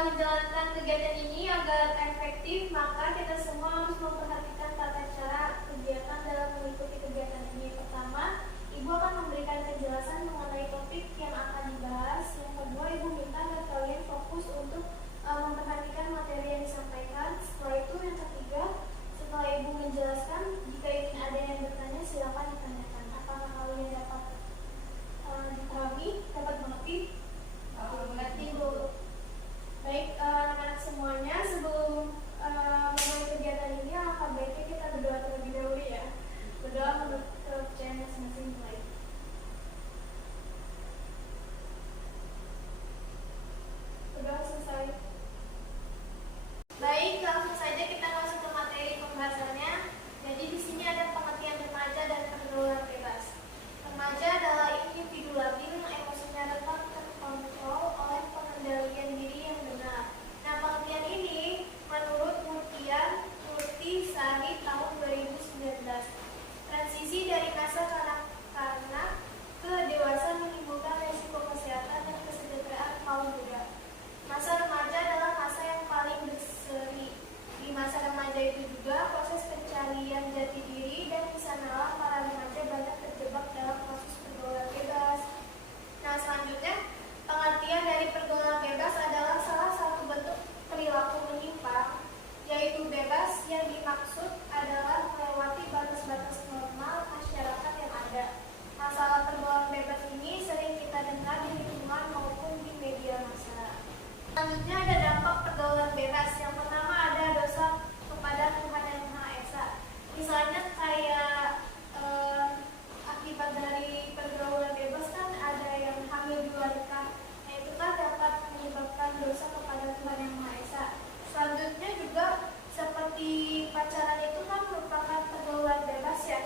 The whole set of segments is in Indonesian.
Dalam menjalankan kegiatan ini agar efektif, maka kita semua harus memperhatikan tata cara kegiatan dalam mengikuti kegiatan ini. Pertama, Ibu akan memberikan penjelasan mengenai topik yang akan dibahas. Yang kedua, Ibu minta agar kalian fokus untuk memperhatikan materi yang disampaikan. Setelah itu, yang ketiga, setelah Ibu menjelaskan, jika ingin ada yang bertanya, silakan ditanyakan. Apakah kalian dapat dipahami, dapat mengerti? Mengerti, Bu. Baik, anak-anak semuanya, sebelum memulai kegiatan ini, alangkah baiknya kita berdoa terlebih dahulu ya. Berdoa menurut kepercayaan masing-masing mulai. Berdoa selesai. Baik, langsung saja kita masuk ke materi pembahasannya. Jadi di sini ada pengertian remaja dan pergaulan bebas. Remaja adalah individu labil yang emosinya dapat terkontrol oleh pengendalian diri yang benar. Nah, pengertian ini menurut Murti Sari tahun 2019. Transisi dari masa kanak-kanak ke dewasa menimbulkan risiko kesehatan dan kesejahteraan kaum muda. Masa remaja adalah masa yang paling berseri. Di masa remaja itu juga proses pencarian jati diri, dan di sanalah para remaja banyak terjebak dalam proses pergaulan bebas. Nah, selanjutnya pengertian dari pergaulan bebas adalah salah satu bentuk perilaku menyimpang, yaitu bebas yang dimaksud adalah melewati batas-batas normal masyarakat yang ada. Masalah pergaulan bebas ini sering kita dengar di lingkungan maupun di media massa. Selanjutnya ada dampak pergaulan bebas. Yang pertama ada dosa kepada Tuhan Yang Maha Esa. Misalnya kayak akibat dari pergaulan bebas kan ada yang hamil di luar nikah. Nah, itu kan dapat menyebabkan dosa kepada Tuhan Yang Maha Esa. Selanjutnya juga seperti pacaran itu kan merupakan pergaulan bebas ya.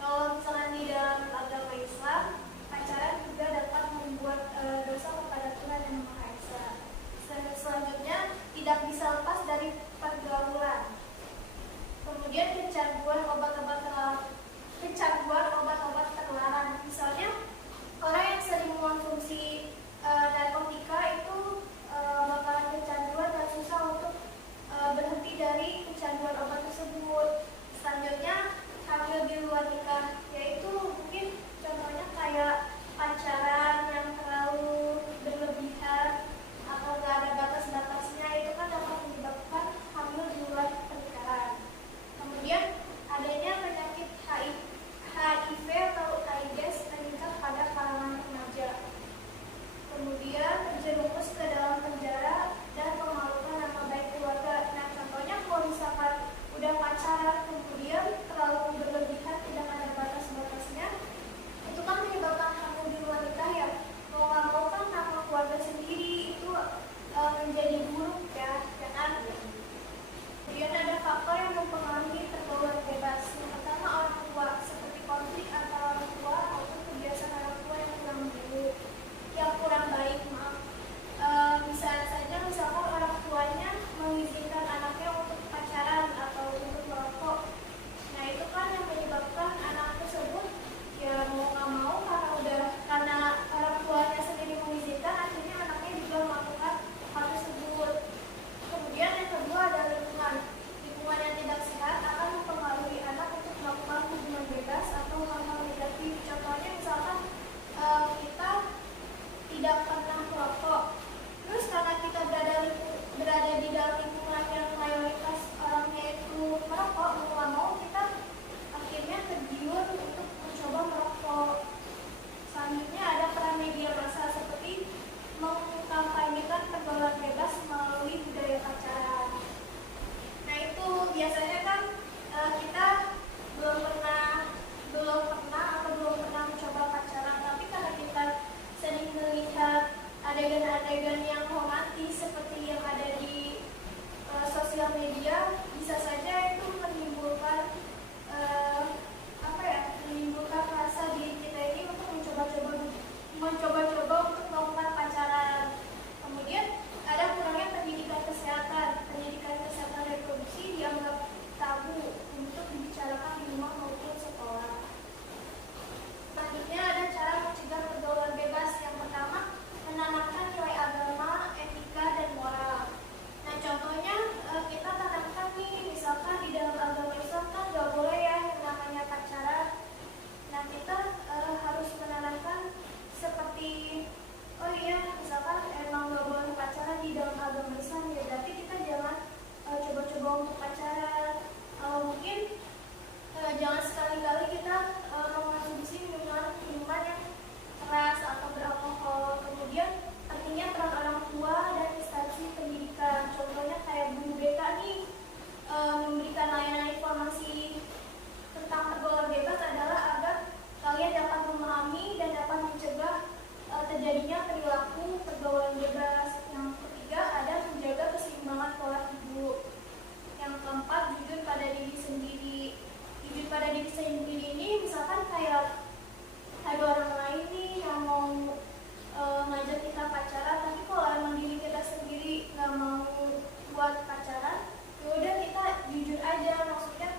Kalau misalnya di dalam agama Islam, pacaran juga dapat membuat dosa kepada Tuhan Yang Maha Esa. Selanjutnya tidak bisa lepas dari pergaulan. Kemudian kecanduan obat-obat terlarang. Misalnya orang yang sering mengkonsumsi narkotika itu bakalan kecanduan dan susah untuk berhenti dari kecanduan obat tersebut. memberikan layanan informasi tentang pergaulan bebas adalah agar kalian dapat memahami dan dapat mencegah terjadinya perilaku pergaulan bebas. Yang ketiga ada menjaga keseimbangan pola hidup. Yang keempat, jujur pada diri sendiri. Jujur pada diri sendiri ini misalkan kayak ada orang lain nih yang mau ngajak kita pacaran, tapi kalau emang diri kita sendiri nggak mau buat pacaran, yaudah kita jujur aja, maksudnya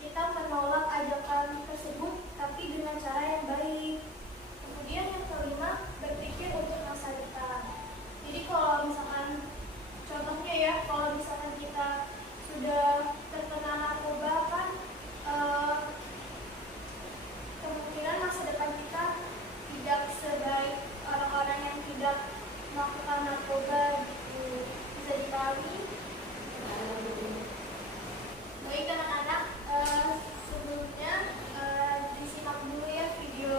kita menolak ajakan tersebut tapi dengan cara yang baik. Kemudian yang kelima, berpikir untuk masa depan. Jadi kalau misalkan contohnya ya, kalau misalkan kita sudah terkena narkoba kan kemungkinan masa depan kita tidak sebaik orang-orang yang tidak melakukan narkoba gitu. Bisa dipahami? Baik anak-anak, sebelumnya disimak dulu ya video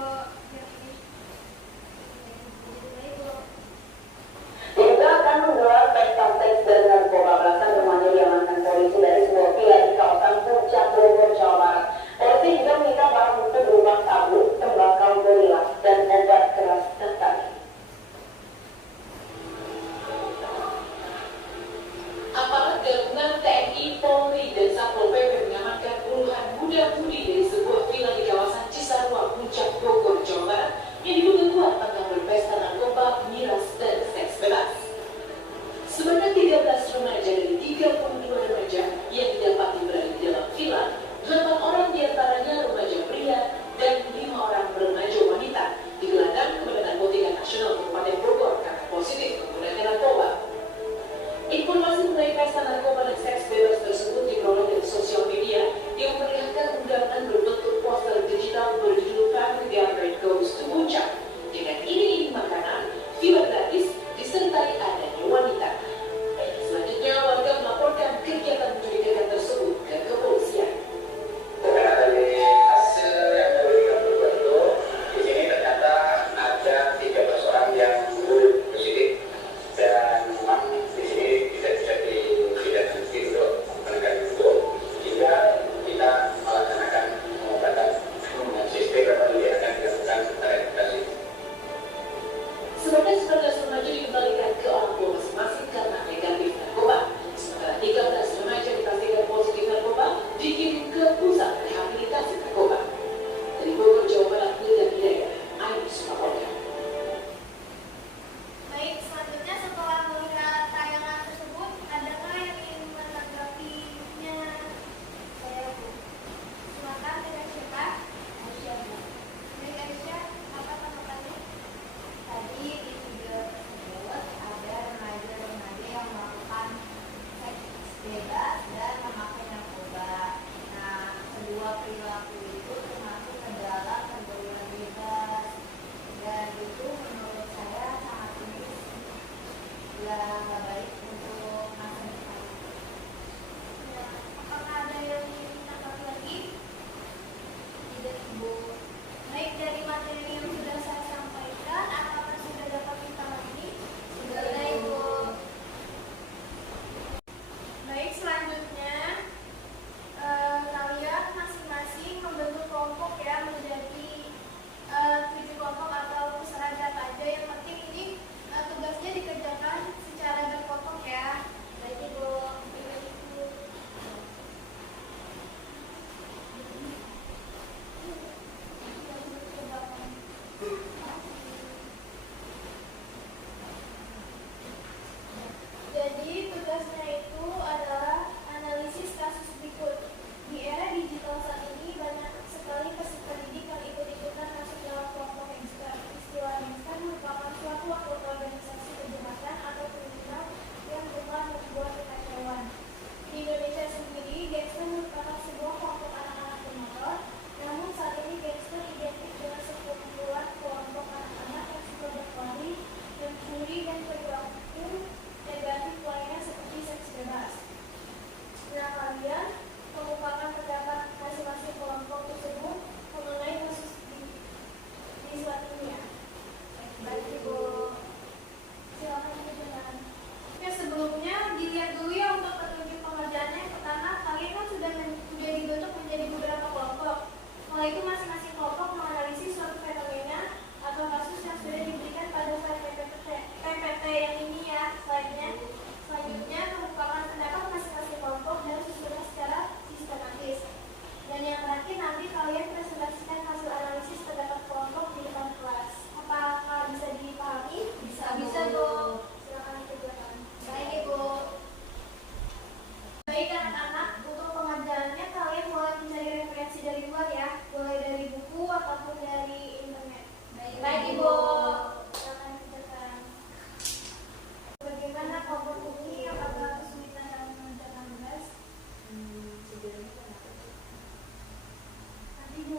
ini. Diduga akan menggelar pesta seks dan narkoba, belasan remaja diamankan polisi dari sebuah villa di kawasan Puncak Bogor, Jawa Barat. Polisi juga menyita barang bukti berupa sabu, tembakau gorila, dan obat keras tertari. Aparat gabungan TNI, Polri, dan Satpol PP mengamankan puluhan muda-mudi dari sebuah villa di kawasan Cisarua, Puncak Bogor, Jawa Barat yang diduga kuat tengah berpesta narkoba, miras, dan seks bebas. Sebanyak 13 remaja dari 32 remaja yang didapati berada di dalam villa, 8 orang diantaranya remaja pria dan 5 orang remaja wanita digelandang ke Badan Narkotika Nasional Kabupaten Bogor karena positif menggunakan narkoba. Informasi mengenai pesta narkoba dan seks bebas tersebut diperoleh dari sosial media yang memperlihatkan undangan berbentuk poster digital berjudul Family Gathering Goes to Puncak dengan iming-iming makanan, villa gratis, disertai adanya wanita. Selanjutnya warga melaporkan kegiatan mencurigakan tersebut ke kepolisian. Dari hasil yang diberikan berbentuk, di sini ternyata ada 13 orang yang positif dan memang di sini tidak bisa ditindaklanjuti untuk penegakan hukum, sehingga kita melaksanakan pengobatan dengan sistem yang akan dilakukan rehabilitasi. Sebanyak 19 remaja dikembalikan ke orang tua masing-masing karena negatif narkoba. Sementara 13 remaja dipastikan positif narkoba dikirim ke pusat rehabilitasi narkoba. Dari Bogor, Jawa Barat, Wildan Hidayah, Ainus Melaporkan. Baik, selanjutnya setelah melihat tayangan tersebut, adakah yang ingin menanggapinya? Saya silakan dengan siapa? Aisyah. Baik Aisyah, apa tanggapannya? Tadi di video tersebut ada remaja-remaja yang melakukan seks bebas dan memakai narkoba. Nah, kedua perilaku itu termasuk ke dalam pergaulan bebas, dan itu menurut saya sangat unik dan nggak baik untuk masa depan. Ya, apakah ada yang ingin ditanggapi lagi? Tidak, Ibu. Baik, dari materi yang sudah saya sampaikan, apakah sudah dapat dipahami? Sudah, Ibu. Baik, selanjutnya kalian masing-masing membentuk kelompok ya, menjadi 7 kelompok atau seragam aja. Yang penting ini tugasnya dikerjakan secara berkelompok ya. Baik Ibu. Baik, Ibu.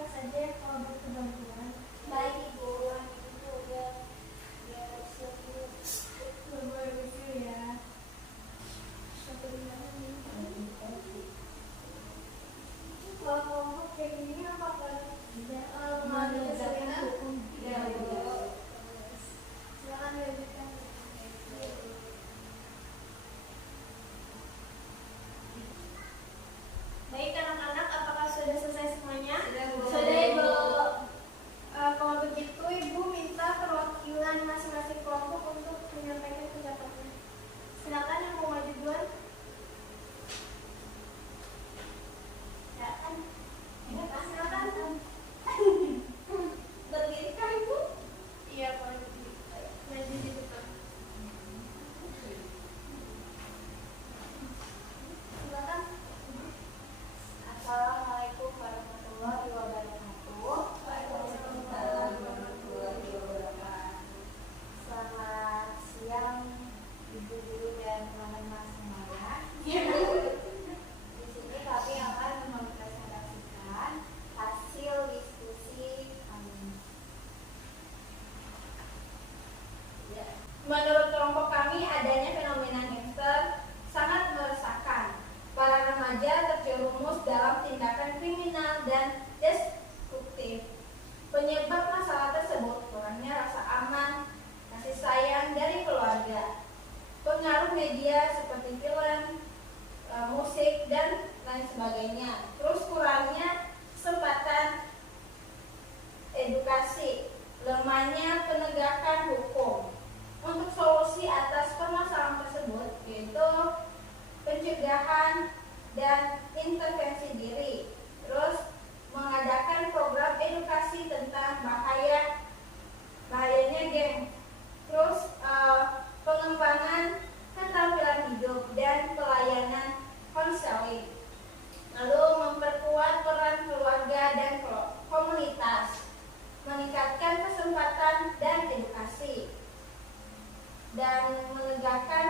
bilang saja kalau butuh bantuan. Baik Ibu, itu udah siap dulu. Boleh review ya. Satu bulan ini. Kalau kelompok kayak gini apakah tidak mengambil kesaksian hukum? Ya, Bu. Silakan dilanjutkan. Baik anak-anak, apakah sudah selesai semuanya? Sudah, Bu. Sudah, Ibu. Kalau begitu, Ibu minta perwakilan masing-masing kelompok untuk menyampaikan pendapatnya. Silakan yang mau maju duluan. Silakan. Silakan. Berdiri kah Ibu? Iya, kalau gitu. Maju di depan. Silakan. Assalamualaikum warahmatullahi wabarakatuh. Waalaikumsalam warahmatullahi wabarakatuh. Selamat siang Ibu guru dan teman-teman semuanya. Di sini kami akan mempresentasikan hasil diskusi kami. Ya. Menurut kelompok kami, adanya fenomena hamster sangat meresahkan. Para remaja terjerumus dalam tindakan kriminal dan destruktif. Penyebab masalah tersebut kurangnya rasa aman, kasih sayang dari keluarga, pengaruh media seperti film, musik, dan lain sebagainya. Terus kurangnya kesempatan edukasi, lemahnya penegakan hukum. Untuk solusi atas permasalahan tersebut yaitu pencegahan dan intervensi diri, terus mengadakan program edukasi tentang bahayanya game, terus pengembangan keterampilan hidup dan pelayanan konseling, lalu memperkuat peran keluarga dan komunitas, meningkatkan kesempatan dan edukasi, dan menegakkan